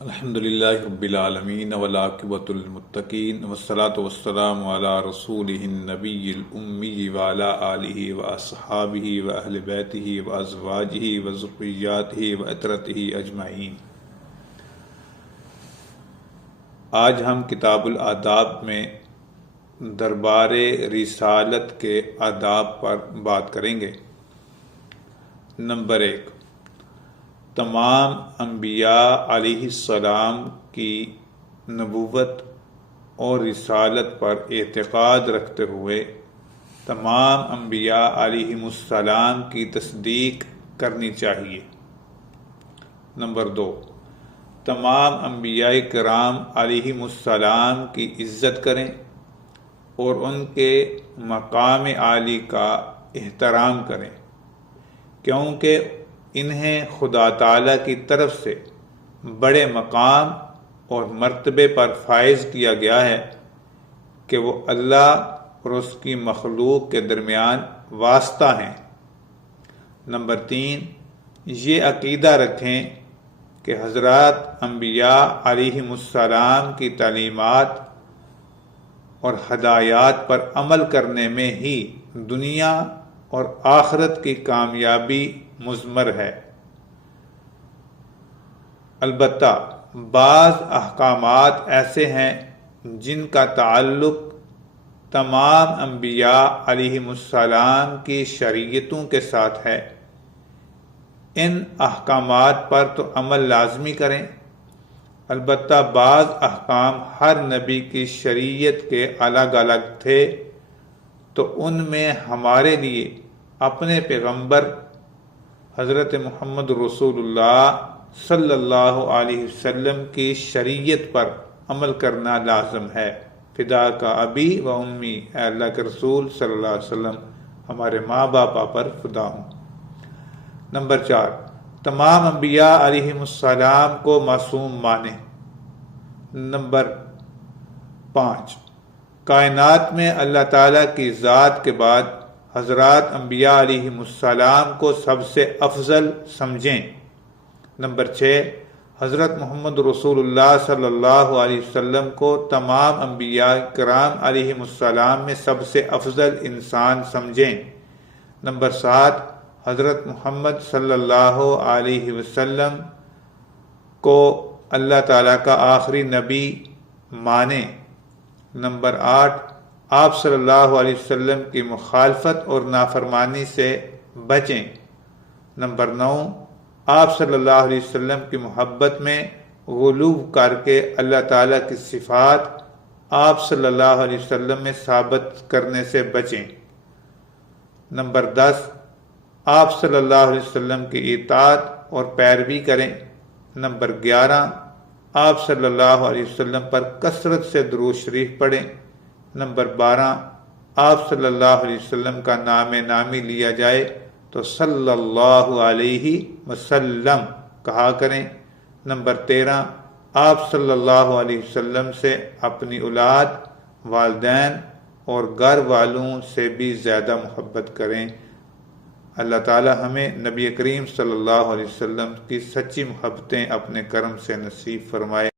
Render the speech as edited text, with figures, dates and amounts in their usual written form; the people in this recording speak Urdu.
الحمدللہ رب العالمین والعاقبۃ للمتقین والصلاة والسلام علی رسولہ النبی الأمی وعلی آلہ واصحابہ واہل بیتہ وازواجہ وذریاتہ وعترتہ اجمعین۔ آج ہم کتاب الآداب میں دربار رسالت کے آداب پر بات کریں گے۔ نمبر 1، تمام انبیاء علیہ السلام کی نبوت اور رسالت پر اعتقاد رکھتے ہوئے تمام انبیاء علیہم السلام کی تصدیق کرنی چاہیے۔ نمبر 2، تمام انبیاء کرام علیہم السلام کی عزت کریں اور ان کے مقام عالی کا احترام کریں، کیونکہ انہیں خدا تعالیٰ کی طرف سے بڑے مقام اور مرتبے پر فائز کیا گیا ہے کہ وہ اللہ اور اس کی مخلوق کے درمیان واسطہ ہیں۔ نمبر 3، یہ عقیدہ رکھیں کہ حضرات انبیاء علیہم السلام کی تعلیمات اور ہدایات پر عمل کرنے میں ہی دنیا اور آخرت کی کامیابی مضمر ہے۔ البتہ بعض احکامات ایسے ہیں جن کا تعلق تمام انبیاء علیہم السلام کی شریعتوں کے ساتھ ہے، ان احکامات پر تو عمل لازمی کریں۔ البتہ بعض احکام ہر نبی کی شریعت کے الگ الگ تھے، تو ان میں ہمارے لیے اپنے پیغمبر حضرت محمد رسول اللہ صلی اللہ علیہ وسلم کی شریعت پر عمل کرنا لازم ہے۔ فدا کا ابی و امی، اے اللہ کے رسول صلی اللہ علیہ وسلم ہمارے ماں باپ پر فدا ہوں۔ نمبر 4، تمام انبیاء علیہم السلام کو معصوم مانیں۔ نمبر 5، کائنات میں اللہ تعالیٰ کی ذات کے بعد حضرات انبیاء علیہم السلام کو سب سے افضل سمجھیں۔ نمبر 6، حضرت محمد رسول اللہ صلی اللہ علیہ وسلم کو تمام انبیاء کرام علیہم السلام میں سب سے افضل انسان سمجھیں۔ نمبر 7، حضرت محمد صلی اللہ علیہ وسلم کو اللہ تعالیٰ کا آخری نبی مانیں۔ نمبر 8، آپ صلی اللہ علیہ وسلم کی مخالفت اور نافرمانی سے بچیں۔ نمبر 9، آپ صلی اللہ علیہ وسلم کی محبت میں غلو کر کے اللہ تعالیٰ کی صفات آپ صلی اللہ علیہ وسلم میں ثابت کرنے سے بچیں۔ نمبر 10، آپ صلی اللہ علیہ وسلم کی اطاعت اور پیروی کریں۔ نمبر 11، آپ صلی اللہ علیہ وسلم پر کثرت سے درود شریف پڑھیں۔ نمبر 12، آپ صلی اللہ علیہ وسلم کا نام نامی لیا جائے تو صلی اللہ علیہ وسلم کہا کریں۔ نمبر 13، آپ صلی اللہ علیہ وسلم سے اپنی اولاد، والدین اور گھر والوں سے بھی زیادہ محبت کریں۔ اللہ تعالی ہمیں نبی کریم صلی اللہ علیہ وسلم کی سچی محبتیں اپنے کرم سے نصیب فرمائے۔